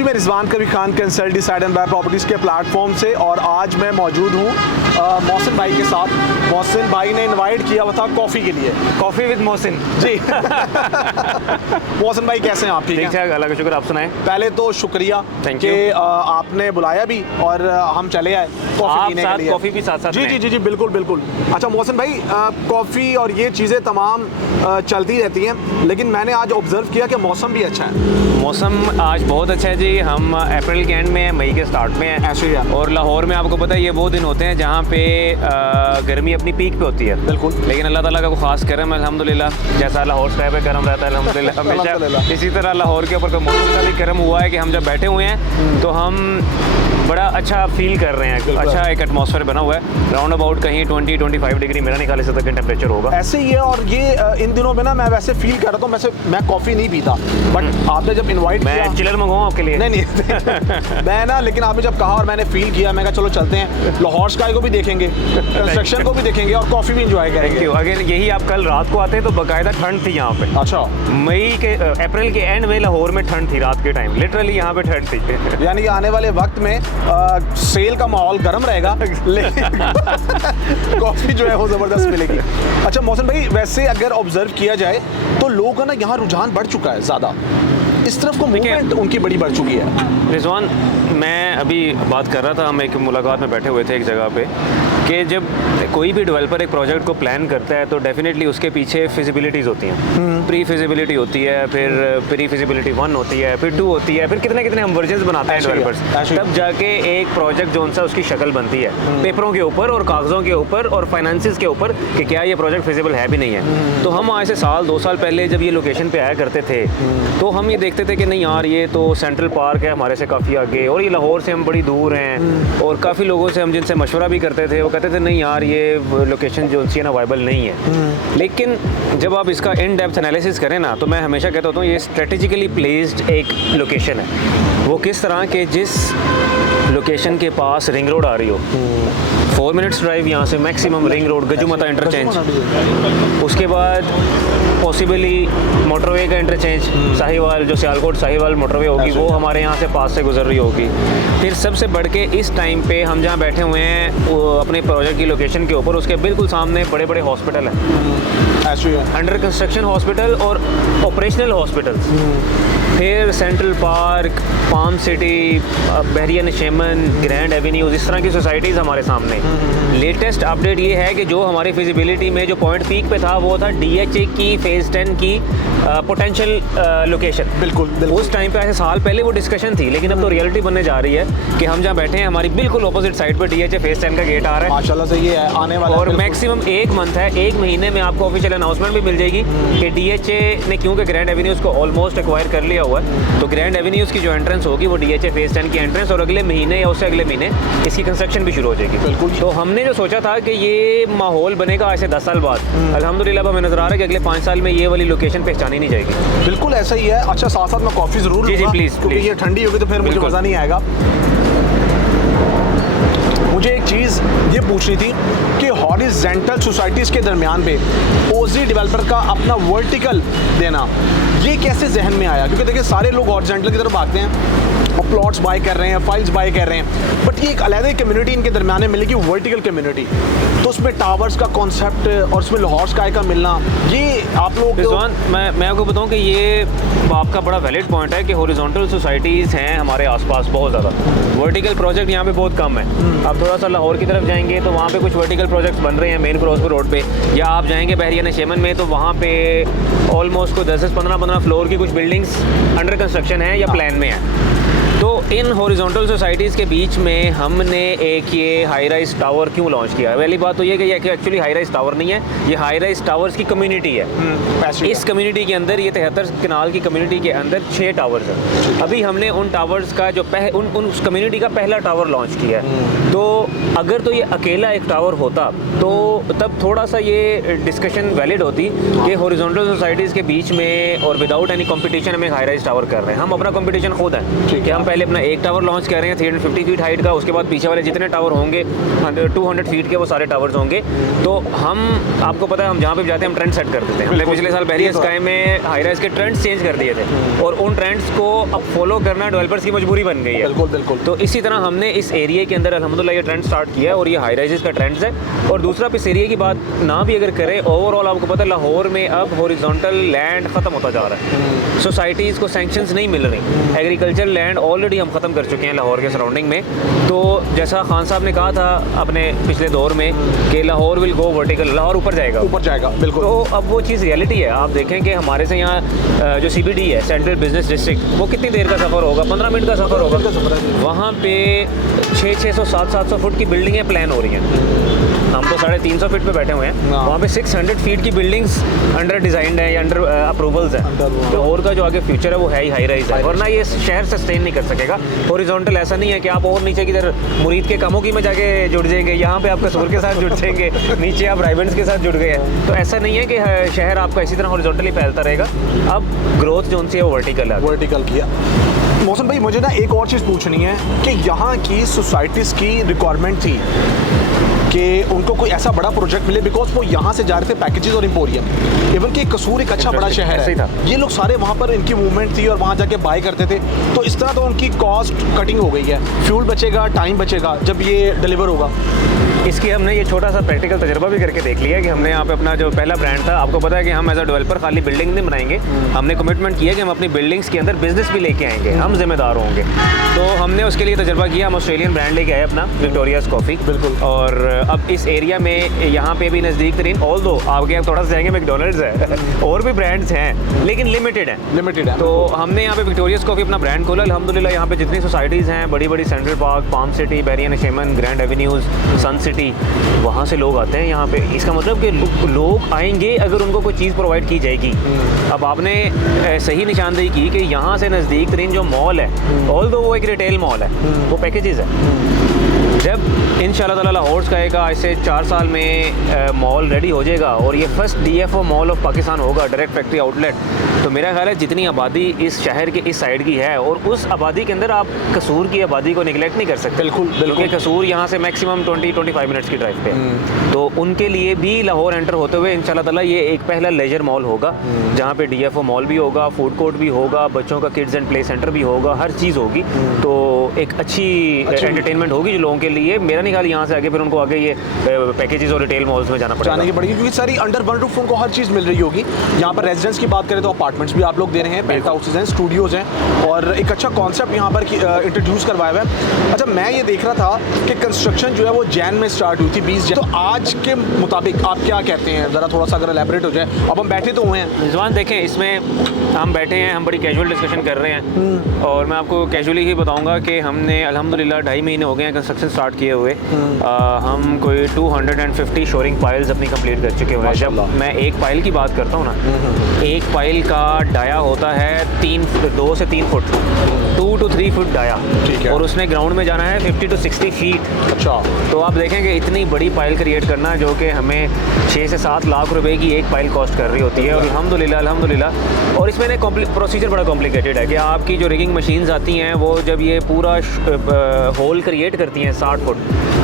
जी, मैं Rizwan Kabir Khan consult decide and buy properties के platform से, और आज मैं मौजूद हूँ मोहसिन भाई के साथ। मोहसिन भाई ने इनवाइट किया हुआ था कॉफ़ी के लिए। कॉफ़ी विद मोहसिन जी। मोहसिन भाई कैसे हैं आप? ठीक ठाक, अल्लाह का शुक्र। आप सुनाएं। पहले तो शुक्रिया कि आपने बुलाया भी और हम चले आए कॉफ़ी पीने के लिए। कॉफ़ी भी साथ साथ। जी जी जी जी, बिल्कुल बिल्कुल। अच्छा मोहसिन भाई, कॉफ़ी और ये चीज़ें तमाम चलती रहती हैं, लेकिन मैंने आज ऑब्जर्व किया कि मौसम भी अच्छा है। मौसम आज बहुत अच्छा है जी। हम अप्रैल के एंड में हैं, मई के स्टार्ट में हैं। ऐसे ही है। और लाहौर में आपको पता है ये वो दिन होते हैं जहाँ पे गर्मी अपनी पीक पे होती है। बिल्कुल। लेकिन अल्लाह ताला का वो खास करम है अल्हम्दुलिल्लाह। जैसा लाहौर स्काई पे करम रहता है अल्हम्दुलिल्लाह हमेशा, इसी तरह लाहौर के ऊपर मौसम का भी करम हुआ है कि हम जब बैठे हुए हैं तो हम बड़ा अच्छा फील कर रहे हैं। अच्छा एक एटमॉस्फेयर बना हुआ है। राउंड अबाउट कहीं 20-25 डिग्री मेरा निकाले से तक टेम्परेचर होगा। ऐसे ही है। और ये इन दिनों में ना मैं वैसे फील कर रहा था, मैं कॉफ़ी नहीं पीता, बट आपने जब इनवाइट किया, मैं चिलर मंगवाऊँ आपके लिए? नहीं मैं ना, लेकिन आपने जब कहा और मैंने फील किया, मैं कहा चलो चलते हैं, लाहौर स्काई को भी देखेंगे, कंस्ट्रक्शन को भी देखेंगे और कॉफ़ी भी इंजॉय करेंगे। अगर यही आप कल रात को आते तो बाकायदा ठंड थी यहाँ पे। अच्छा। मई के अप्रैल के एंड में लाहौर में ठंड थी रात के टाइम, लिटरली यहाँ पे ठंड थी। यानी कि आने वाले वक्त में सेल का माहौल गर्म रहेगा, लेकिन कॉफ़ी जो है वो ज़बरदस्त मिलेगी। अच्छा मोहसिन भाई, वैसे अगर ऑब्जर्व किया जाए तो लोगों का ना यहाँ रुझान बढ़ चुका है ज़्यादा, इस तरफ को मूवमेंट उनकी बड़ी बढ़ चुकी है। रिजवान, मैं अभी बात कर रहा था, हम एक मुलाकात में बैठे हुए थे एक जगह पे, कि जब कोई भी डेवलपर एक प्रोजेक्ट को प्लान करता है तो डेफिनेटली उसके पीछे फिजिबिलिटीज़ होती हैं। प्री फिजिबिलिटी होती है, फिर प्री फिजिबिलिटी 1 होती है, फिर 2 होती है, फिर कितने कितने हम वर्जन्स बनाते हैं डेवलपर्स, तब जाके एक प्रोजेक्ट जो सा उसकी शक्ल बनती है पेपरों के ऊपर और कागज़ों के ऊपर और फाइनेंसिस के ऊपर कि क्या ये प्रोजेक्ट फिजिबल है भी नहीं है। तो हम आज से 2 साल पहले जब ये लोकेशन पे आया करते थे तो हम ये देखते थे कि नहीं यार ये तो सेंट्रल पार्क है हमारे से काफ़ी आगे, और ये लाहौर से हम बड़ी दूर हैं, और काफ़ी लोगों से हम जिनसे मशवरा भी करते थे वो कहते थे नहीं यार ये लोकेशन जो सी है ना वाइबल नहीं है। लेकिन जब आप इसका इन डेप्थ एनालिसिस करें ना, तो मैं हमेशा कहता हूँ ये स्ट्रेटेजिकली प्लेस्ड एक लोकेशन है। वो किस तरह के, जिस लोकेशन के पास रिंग रोड आ रही हो, 4 मिनट्स ड्राइव यहाँ से मैक्सिमम रिंग रोड, गजुमता इंटरचेंज, उसके बाद पॉसिबली मोटरवे का इंटरचेंज, साहिवाल जो सियालकोट साहिवाल मोटरवे होगी वो हमारे यहाँ से पास से गुजर रही होगी। फिर सबसे बढ़ के इस टाइम पे हम जहाँ बैठे हुए हैं अपने प्रोजेक्ट की लोकेशन के ऊपर, उसके बिल्कुल सामने बड़े बड़े हॉस्पिटल हैं, अंडर कंस्ट्रक्शन हॉस्पिटल और ऑपरेशनल हॉस्पिटल। फिर सेंट्रल पार्क, पाम सिटी, बहरिया नशेमन, ग्रैंड एवेन्यूज़, इस तरह की सोसाइटीज़ हमारे सामने। लेटेस्ट अपडेट ये है कि जो हमारी फिजिबिलिटी में जो पॉइंट पीक पे था वो था DHA की फेज़ 10 की पोटेंशियल लोकेशन। बिल्कुल। उस टाइम पे ऐसे साल पहले वो डिस्कशन थी, लेकिन अब तो रियलिटी बनने जा रही है कि हम जहाँ बैठे हैं हमारी बिल्कुल ऑपोजिट साइड पर DHA फेज़ 10 का गेट आ रहा है। माशाल्लाह से ये आने वाला, और मैक्सिमम 1 मंथ है, 1 महीने में आपको ऑफिशियल अनाउंसमेंट भी मिल जाएगी कि DHA ने क्योंकि ग्रैंड एवेन्यूज़ को ऑलमोस्ट एक्वायर कर लिया हुआ है, तो ग्रैंड एवेन्यूज़ की जो एंट्रेंस होगी वो DHA फेज़ 10 की एंट्रेंस, और अगले महीने या उससे अगले महीने इसकी कंस्ट्रक्शन भी शुरू हो जाएगी। बिल्कुल। तो हमने जो सोचा था कि ये माहौल बनेगा आज से 10 साल बाद, अल्हम्दुलिल्लाह हमें नजर आ रहा है कि अगले 5 साल में ये वाली लोकेशन पहचानी नहीं जाएगी। बिल्कुल ऐसा ही है। अच्छा, साथ साथ मैं कॉफ़ी ज़रूर जी लूँगा, प्लीज़, क्योंकि ये ठंडी होगी तो फिर मुझे मज़ा नहीं आएगा। मुझे एक चीज़ ये पूछनी थी कि हॉरिज़ॉन्टल सोसाइटीज़ के दरमियान पे ओजी डेवलपर का अपना वर्टिकल देना, ये कैसे जहन में आया? क्योंकि देखिए सारे लोग हॉरिज़ॉन्टल की तरफ भागते हैं और प्लॉट्स बाय कर रहे हैं, फाइल्स बाय कर रहे हैं, बट ये एक अलग कम्युनिटी इनके दरमियान में मिलेगी, वर्टिकल कम्युनिटी। तो उसमें टावर्स का कॉन्सेप्ट और उसमें लाहौर स्काई का मिलना, ये आप लोग मैं आपको बताऊं कि ये आपका बड़ा वैलिड पॉइंट है कि हॉरिजॉन्टल सोसाइटीज़ हैं हमारे आसपास बहुत ज़्यादा, वर्टिकल प्रोजेक्ट यहाँ पे बहुत कम है। आप थोड़ा सा लाहौर की तरफ जाएंगे तो वहाँ पे कुछ वर्टिकल प्रोजेक्ट्स बन रहे हैं मेन क्रॉसपुर रोड पे, या आप जाएंगे बहरिया नशेमन में तो वहाँ पे ऑलमोस्ट को 10-15 फ्लोर की कुछ बिल्डिंग्स अंडर कंस्ट्रक्शन है या प्लान में है। तो इन हॉरिजॉन्टल सोसाइटीज़ के बीच में हमने एक ये हाई राइज टावर क्यों लॉन्च किया? पहली बात तो ये कि एक्चुअली हाई राइज टावर नहीं है, ये हाई राइज टावर्स की कम्युनिटी है। इस कम्युनिटी के अंदर, ये 73 कनाल की कम्युनिटी के अंदर 6 टावर्स हैं। अभी हमने उन टावर्स का जो उस कम्युनिटी का पहला टावर लॉन्च किया है। तो अगर तो ये अकेला एक टावर होता तो तब थोड़ा सा ये डिस्कशन वैलिड होती कि हॉरिजॉन्टल सोसाइटीज़ के बीच में और विदाउट एनी कंपटीशन हम एक हाई राइज टावर कर रहे हैं। हम अपना कंपटीशन खुद है कि हम पहले अपना एक टावर लॉन्च कर रहे हैं 350 फीट हाइट का, उसके बाद पीछे वाले जितने टावर होंगे 200 फीट के वो सारे टावर्स होंगे। तो हम, आपको पता है हम जहाँ पे जाते हैं हम ट्रेंड सेट कर देते हैं। हमने पिछले साल बैरियर स्काई में हाई राइज के ट्रेंड्स चेंज कर दिए थे और उन ट्रेंड्स को अब फॉलो करना डेवलपर्स की मजबूरी बन गई है। बिल्कुल बिल्कुल। तो इसी तरह हमने इस एरिया के अंदर अल्हम्दुलिल्लाह ये ट्रेंड स्टार्ट किया है और ये हाई राइजेस का ट्रेंड्स है। और दूसरा इस एरिया की बात ना भी अगर करें, ओवरऑल आपको पता है लाहौर में अब हॉरिजॉन्टल लैंड ख़त्म होता जा रहा है। सोसाइटीज़ को सैंक्शंस नहीं मिल रही। एग्रीकल्चर लैंड ऑलरेडी हम ख़त्म कर चुके हैं लाहौर के सराउंडिंग में। तो जैसा खान साहब ने कहा था अपने पिछले दौर में कि Lahore will go vertical, Lahore ऊपर जाएगा बिल्कुल। तो अब वो चीज़ रियलिटी है। आप देखें कि हमारे से यहाँ जो CBD है, सेंट्रल बिजनेस डिस्ट्रिक्ट, वो कितनी देर का सफ़र होगा? 15 मिनट का सफ़र होगा। वहाँ पे 600 700 फुट की बिल्डिंगें प्लान हो रही हैं। हम तो 350 फीट पे बैठे हुए हैं, वहाँ पे 600 फीट की बिल्डिंग्स अंडर डिजाइंड है या अंडर अप्रूवल्स है। तो और का जो आगे फ्यूचर है वो है ही हाई राइज है, वरना ये शहर सस्टेन नहीं कर सकेगा। हॉरिजॉन्टल ऐसा नहीं है कि आप और नीचे की इधर मुरीद के कामों की में जाके जुड़ जाएंगे, यहाँ पे आप कसूर के साथ जुड़ जाएंगे, नीचे आप राइबंड्स के साथ जुड़ गए हैं। तो ऐसा नहीं है कि शहर आपका इसी तरह हॉरिजॉन्टली फैलता रहेगा। अब ग्रोथ जो है वो वर्टिकल है। वर्टिकल किया। मोहसिन भाई, मुझे ना एक और चीज़ पूछनी है कि यहाँ की सोसाइटीज़ की रिक्वायरमेंट थी कि उनको कोई ऐसा बड़ा प्रोजेक्ट मिले, बिकॉज वो यहाँ से जा रहे थे पैकेजेस और एम्पोरियम। इवन कि कसूर एक अच्छा बड़ा शहर है, ये लोग सारे वहाँ पर इनकी मूवमेंट थी और वहाँ जाके बाय करते थे। तो इस तरह तो उनकी कॉस्ट कटिंग हो गई है, फ्यूल बचेगा, टाइम बचेगा जब ये डिलीवर होगा। इसकी हमने ये छोटा सा प्रैक्टिकल तजुर्बा भी करके देख लिया कि हमने यहाँ पे अपना जो पहला ब्रांड था, आपको पता है कि हम एज अ डेवलपर खाली बिल्डिंग नहीं बनाएंगे, हमने कमिटमेंट किया कि हम अपनी बिल्डिंग्स के अंदर बिजनेस भी लेके आएंगे, हम जिम्मेदार होंगे। तो हमने उसके लिए तजुर्बा किया, हम ऑस्ट्रेलियन ब्रांड लेके आए अपना, विक्टोरियाज कॉफ़ी। बिल्कुल। और अब इस एरिया में यहाँ पे भी नज़दीक तरीन, ऑल दो आगे आप थोड़ा सा जाएंगे मैकडॉनल्ड्स है और भी ब्रांड्स हैं लेकिन लिमिटेड है। तो हमने यहाँ पे विक्टोरियाज कॉफ़ी अपना ब्रांड खोला। अल्हम्दुलिल्लाह यहाँ पे जितनी सोसाइटीज़ हैं, बड़ी बड़ी सेंट्रल पार्क, पाम सिटी, बैरियन शेमन, ग्रैंड एवेन्यूज़, सन सिटी, वहाँ से लोग आते हैं यहाँ पे। इसका मतलब कि लोग आएंगे अगर उनको कोई चीज़ प्रोवाइड की जाएगी। अब आपने सही निशानदेही की कि यहाँ से नज़दीक तरीन जो मॉल है, ऑल दो वो एक रिटेल मॉल है, वो पैकेजेस है। जब इंशाल्लाह ताला लाहौर स्काई का ऐसे 4 साल में मॉल रेडी हो जाएगा और ये first DFO mall of Pakistan होगा, डायरेक्ट फैक्ट्री आउटलेट, तो मेरा ख्याल है जितनी आबादी इस शहर के इस साइड की है और उस आबादी के अंदर आप कसूर की आबादी को निगलेक्ट नहीं कर सकते। बिल्कुल। क्योंकि कसूर यहाँ से मैक्सिमम 20-25 मिनट्स की ड्राइव पे है। तो उनके लिए भी लाहौर एंटर होते हुए इंशाल्लाह ताला ये एक पहला लेजर मॉल होगा जहाँ पे DFO मॉल भी होगा, फूड कोर्ट भी होगा, बच्चों का किड्स एंड प्ले सेंटर भी होगा, हर चीज़ होगी। तो एक अच्छी एंटरटेनमेंट होगी जो लोगों के लिए। मेरा नहीं ख्याल यहाँ से आगे फिर उनको आगे ये पैकेजेस और रिटेल मॉल्स में जाना पड़ेगा, क्योंकि सारी अंडर वन रूफ उनको हर चीज़ मिल रही होगी। यहाँ पर रेजिडेंस की बात करें तो अपार्टमेंट्स भी आप लोग दे रहे हैं, पेंट हाउसेज हैं, स्टूडियोज़ हैं और एक अच्छा कॉन्सेप्ट यहाँ पर इंट्रोड्यूस करवाया हुआ है। अच्छा, मैं ये देख रहा था कि कंस्ट्रक्शन जो है वो जैन में स्टार्ट हुई थी 20 जैन। तो आज के मुताबिक आप क्या कहते हैं, ज़रा थोड़ा सा अगर एलैबोरेट हो जाए। अब हम बैठे तो हुए हैं रिजवान, देखें इसमें हम बैठे हैं, हम बड़ी कैजुअल डिस्कशन कर रहे हैं और मैं आपको कैजुअली ही बताऊंगा कि हमने अल्हम्दुलिल्लाह 2.5 महीने हो गए हैं कंस्ट्रक्शन स्टार्ट किए हुए। हम कोई 250 शोरिंग पाइल्स अपनी कंप्लीट कर चुके हुए हैं। जब मैं एक पाइल की बात करता हूँ ना, एक पाइल का डाया होता है 2 से 3 फुट, 2 to 3 फुट डाया, और उसने ग्राउंड में जाना है 50 to 60 फीट। अच्छा, तो आप देखेंगे इतनी बड़ी पाइल क्रिएट करना जो कि हमें 6 से 7 लाख रुपए की एक पाइल कॉस्ट कर रही होती है। और अल्हम्दुलिल्लाह और इसमें प्रोसीजर बड़ा कॉम्प्लिकेटेड है कि आपकी जो रिगिंग मशीन्स आती हैं वो जब ये पूरा होल क्रिएट करती हैं 60 फुट,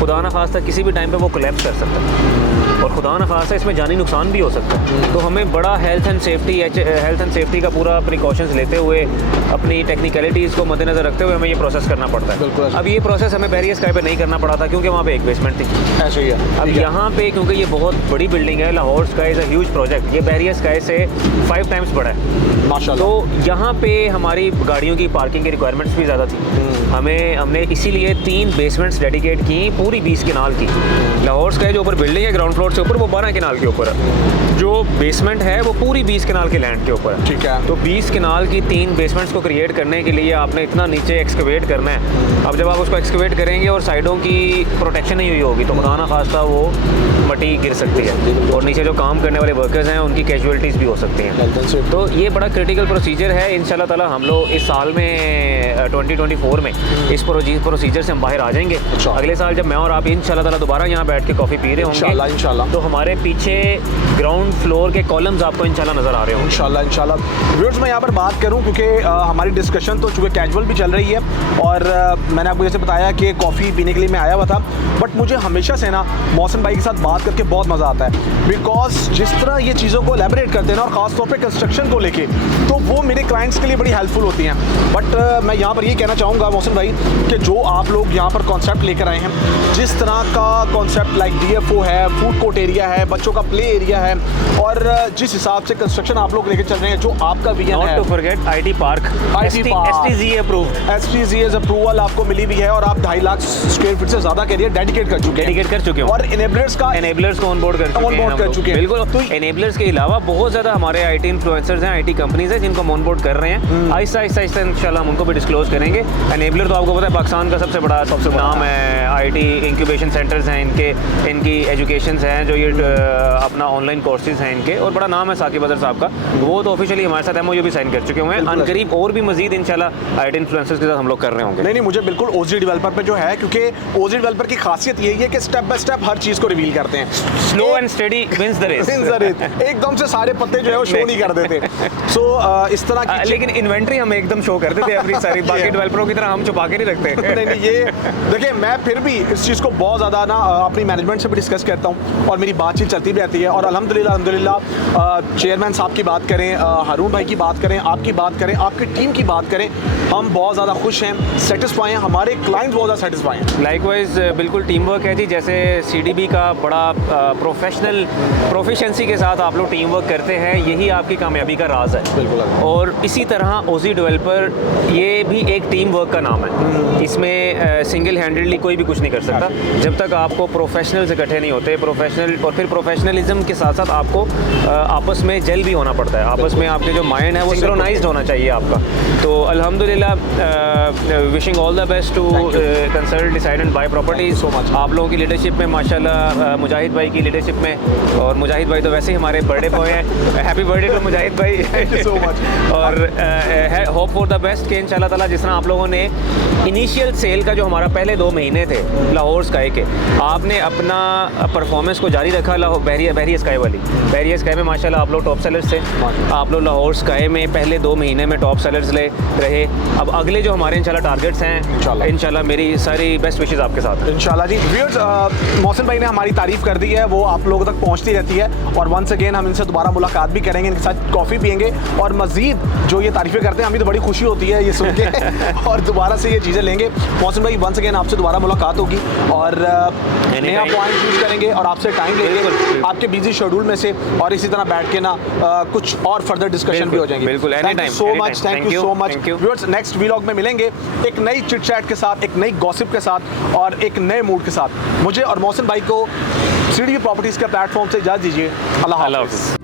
खुदा न खास्ता किसी भी टाइम पे वो कोलैप्स कर सकता है और खुदा न खास्ता इसमें जानी नुकसान भी हो सकता है। तो हमें बड़ा हेल्थ एंड सेफ्टी का पूरा प्रिकॉशंस लेते हुए अपनी टेक्निकलिटीज़ को मद्देनजर रखते हुए हमें ये प्रोसेस करना पड़ता है। अब ये प्रोसेस हमें बैरियर स्काई पे नहीं करना पड़ा था क्योंकि वहाँ पे एक बेसमेंट थी। ऐसे ही है। अब यहाँ पे क्योंकि ये बहुत बड़ी बिल्डिंग है, Lahore sky is a huge project, ये बैरियर स्काई से 5 टाइम्स बड़ा है माशाल्लाह। तो यहाँ पे हमारी गाड़ियों की पार्किंग की रिक्वायरमेंट्स भी ज़्यादा थी। हमने इसीलिए 3 बेसमेंट्स डेडिकेट की पूरी 20 कनाल की। लाहौर स्काई जो ऊपर बिल्डिंग है ग्राउंड फ्लोर से ऊपर, वो 12 कनाल के ऊपर है। जो बेसमेंट है वो पूरी 20 कनाल के लैंड के ऊपर है। ठीक है। तो 20 कनाल की 3 बेसमेंट्स को क्रिएट करने के लिए आप आपने इतना नीचे एक्सकवेट करना है। अब जब आप उसको एक्सकवेट करेंगे और साइडों की प्रोटेक्शन नहीं हुई होगी तो खुदा ना खास्ता वो मट्टी गिर सकती है और नीचे जो काम करने वाले वर्कर्स हैं उनकी कैजुअलिटीज़ भी हो सकती हैं। तो ये बड़ा क्रिटिकल प्रोसीजर है। इंशाल्लाह ताला हम लोग इस साल में 2024 में इस प्रोसीजर से हम बाहर आ जाएंगे। अगले साल जब मैं और आप इंशाल्लाह ताला दोबारा यहाँ बैठ के कॉफ़ी पी रहे होंगे इंशाल्लाह, तो हमारे पीछे ग्राउंड फ्लोर के कॉलम्स आपको इंशाल्लाह नज़र आ रहे होंगे। इंशाल्लाह। व्यूअर्स, मैं यहाँ पर बात करूँ क्योंकि हमारी डिस्कशन तो चूँकि कैजुअल भी चल रही है और मैंने आपको जैसे बताया कि कॉफ़ी पीने के लिए मैं आया हुआ था, बट मुझे हमेशा से ना मोहसिन भाई के साथ बात करके बहुत मज़ा आता है। बिकॉज जिस तरह ये चीज़ों को एलेबरेट करते हैं ना, और ख़ास तौर पे कंस्ट्रक्शन को लेके, तो वो मेरे क्लाइंट्स के लिए बड़ी हेल्पफुल होती हैं। बट मैं यहाँ पर ये कहना चाहूँगा मोहसिन भाई कि जो आप लोग यहाँ पर कॉन्सेप्ट लेकर आए हैं, जिस तरह का कॉन्सेप्ट लाइक DFO है, फूड कोर्ट एरिया है, बच्चों का प्ले एरिया है, और जिस हिसाब से कंस्ट्रक्शन आप लोग लेके चल रहे हैं, जो आपका विजन है, not to forget IT park, STZ approved, STZ approval आपको मिली भी है और आप 2.5 लाख स्क्वायर फीट से ज़्यादा के लिए डेडिकेट कर चुके हैं और इनेबलर्स को ऑनबोर्ड कर चुके हैं। बिल्कुल। तो इनेबलर्स के अलावा बहुत ज़्यादा हमारे IT इन्फ्लुएंसर्स हैं, IT कंपनीज हैं जिनको हम ऑनबोर्ड कर रहे हैं। आहिस्ता आहिस्ता इंशाल्लाह हम उनको भी डिस्क्लोज करेंगे। इनेबलर तो आपको पता है पाकिस्तान का सबसे बड़ा नाम है, IT इंक्यूबेशन सेंटर्स हैं इनकी एजुकेशन हैं, जो ये अपना ऑनलाइन कोर्सेज हैं इनके, और बड़ा नाम है साकिब अज़हर साहब का। वो तो ऑफिशियली हमारे साथ MOU भी साइन कर चुके हुए हैं। अनकरीब और भी मजीद इंशाल्लाह IT इन्फ्लुएंसर्स के साथ हम लोग कर रहे होंगे। नहीं, मुझे बिल्कुल OG डेवलपर पे जो है, क्योंकि OG डेवलपर की खासियत यही है कि स्टेप बाय स्टेप हर चीज़ को रिवील करते हैं। Slow and steady wins the race. एकदम से सारे पत्ते जो है वो शो नहीं कर देते। सो इस तरह की लेकिन इन्वेंट्री हम एकदम शो कर देते हैं अपनी सारी। बाकी डेवलपरों की तरह हम छुपा के नहीं रखते। नहीं, ये देखिए, मैं फिर भी इस चीज़ को बहुत ज़्यादा ना अपनी मैनेजमेंट से भी डिस्कस करता हूँ और मेरी बातचीत चलती भी रहती है। और अल्हम्दुलिल्लाह चेयरमैन साहब की बात करें, हारून भाई की बात करें, आपकी बात करें, आपकी टीम की बात करें, हम बहुत ज़्यादा खुश हैं, सेटिस्फाई हैं, हमारे क्लाइंट बहुत ज़्यादा सेटिस्फाई हैं। लाइकवाइज बिल्कुल टीम वर्क है जी। जैसे CDB का बड़ा प्रोफिशेंसी के साथ आप लोग टीम वर्क करते हैं, यही आपकी कामयाबी का राज है। बिल्कुल। और इसी तरह OG डेवलपर ये भी एक टीम वर्क का नाम है। इसमें सिंगल हैंडेडली कोई भी कुछ नहीं कर सकता जब तक आपको प्रोफेशनल से इकट्ठे नहीं होते। प्रोफेशनल और फिर प्रोफेशनलिज्म के साथ साथ आपको आपस में जेल भी होना पड़ता है। आपस में आपके जो माइंड है वो सिंक्रोनाइज्ड होना चाहिए आपका। तो अल्हम्दुलिल्लाह, wishing all the best to consult decide and buy properties. आप लोगों की लीडरशिप में माशाल्लाह, मुजाहिद भाई की लीडरशिप में, और मुजाहिद भाई तो वैसे ही हमारे बर्थडे बॉय हैं। हैप्पी बर्थडे टू मुजाहिद भाई। Thank you so much. और होप फॉर द बेस्ट कि इंशाल्लाह ताला जिस तरह आप लोगों ने इनिशियल सेल का जो हमारा पहले 2 महीने थे लाहौर स्काई के, आपने अपना परफॉर्मेंस को जारी रखा। बहरिया स्काई में माशाल्लाह आप लोग टॉप सेलर्स थे। आप लोग लाहौर स्काई में पहले 2 महीने में टॉप सेलर्स रहे। अब अगले जो हमारे इंशाल्लाह टारगेट्स हैं, इंशाल्लाह मेरी सारी बेस्ट विशेस आपके साथ इंशाल्लाह जी। व्यूअर्स, मोहसिन भाई ने हमारी तारीफ़ कर दी है, वो आप लोगों तक पहुंचती रहती है। और वंस अगेन हम इनसे दोबारा मुलाकात भी करेंगे, इनके साथ कॉफ़ी पियेंगे और मज़ीद जो ये तारीफ़ें करते हैं, हमें तो बड़ी खुशी होती है ये सुन के और दोबारा से ये चीज़ें लेंगे। मोहसिन भाई, वंस अगेन आपसे दोबारा मुलाकात होगी और नया पॉइंट यूज़ करेंगे और आपसे टाइम लेंगे आपके बिजी शेड्यूल में से, और इसी तरह बैठ के ना कुछ और फर्दर डिस्कशन भी हो जाएंगे। बिल्कुल, thank you so much. Thank you so much. Viewers, next vlog में मिलेंगे एक नई चिट चैट के साथ, एक नई गॉसिप के साथ और एक नए मूड के साथ। मुझे और मोहसिन भाई को CDB प्रॉपर्टीज़ के प्लेटफॉर्म से इजाज़त दीजिए। अल्लाह हाफ़िज़।